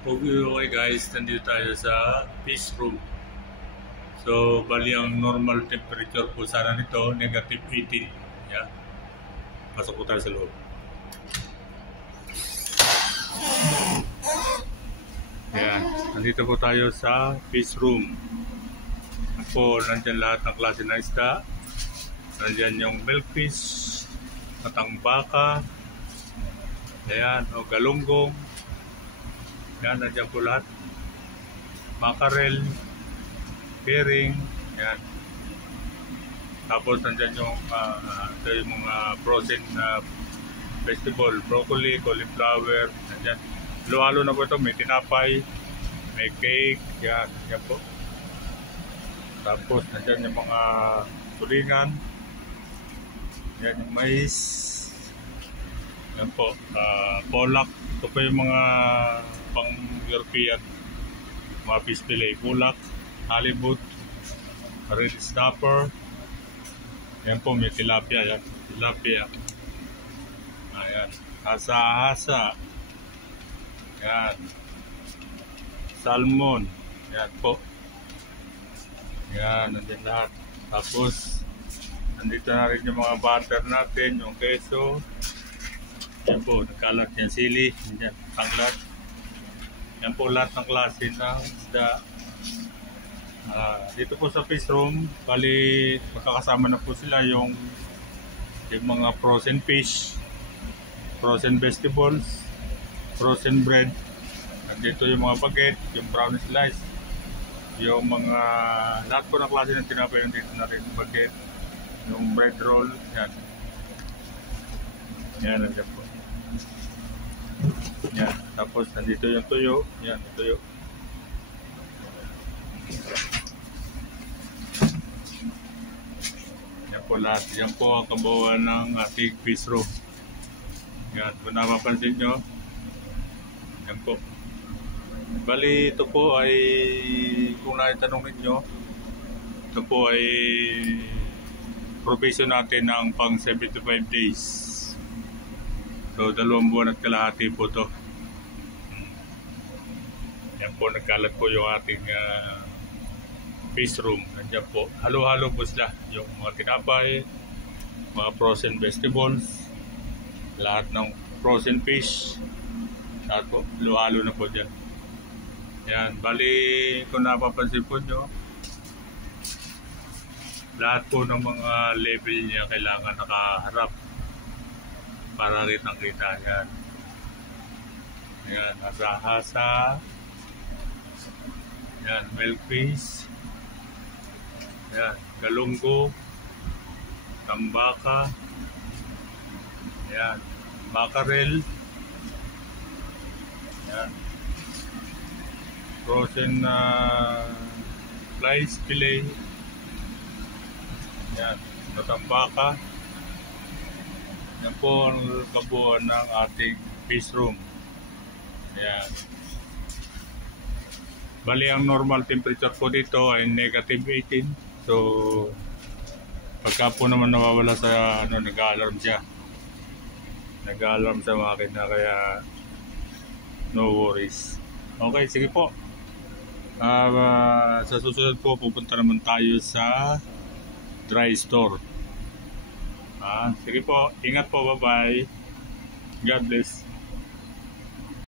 Okay guys, nandito tayo sa fish room. So, bali ang normal temperature po sana nito, negative 18. Yeah. Pasok po tayo sa loob. Yan, nandito po tayo sa fish room. Po, nandyan lahat ng klase ng isda. Nandyan yung milkfish, matang-baka, ayan, o galunggong. Yan, nandiyan po lahat. Mackerel, herring, yan. Tapos nandiyan yung, yung mga frozen vegetable, broccoli, cauliflower, nandiyan. Halo-halo na po ito, may tinapay, may cake, yan, yan po. Tapos nandiyan yung mga tulingan, yan yung mais, yan po, polak. Ito po yung mga pang-European, mga fish fillet, bulak, halibut, red snapper, yan po, may tilapia, yan, tilapia, ayan, hasa-hasa, yan, salmon, yan po, yan, nandyan lahat. Tapos nandito na rin yung mga butter natin, yung keso, yan po, nagkalat yan, sili, yan, tanglat. Yan po lahat ng klase ng isda. Dito po sa fish room, bali magkakasama na po sila yung mga frozen fish, frozen vegetables, frozen bread. Nandito yung mga baguette, yung brown slice, yung mga lahat po ng klase ng tinapay nandito na rin, baguette, yung bread roll, yan. Yan, nandiyan po. Yan, tapos nandito yung tuyo, yan, tuyo. Yan po lahat, yan po ang kabuuan ng ating fish room. Yan, kung napapansin nyo, yan po. Bali, ito po ay, kung naitanongin nyo, ito po ay provision natin ng pang 75 days. So, 2 buwan at kalahati po ito. Yan po, nagkalat po yung ating fish room. Nandiyan po, halo-halo po sila. Yung mga tinapay, mga frozen vegetables, lahat ng frozen fish, lahat po, halo-halo na po dyan. Yan, bali, kung napapansin po nyo, lahat po ng mga level niya kailangan nakaharap para rin ang kita. Yan. Yan, hasa-hasa. Yan, milkfish. Yan, galunggo. Tambaka. Yan, mackerel. Yan. Frozen flies, fillet. Yan, matambaka. Yan po ang kabuuan ng ating fish room. Yan. Bali, ang normal temperature po dito ay negative 18. So, pagka po naman nawawala sa nag-alarm siya. Nag-alarm sa makina, kaya no worries. Okay, sige po. Sa susunod po, pupunta naman tayo sa dry store. Sige po, ingat po, bye-bye. God bless.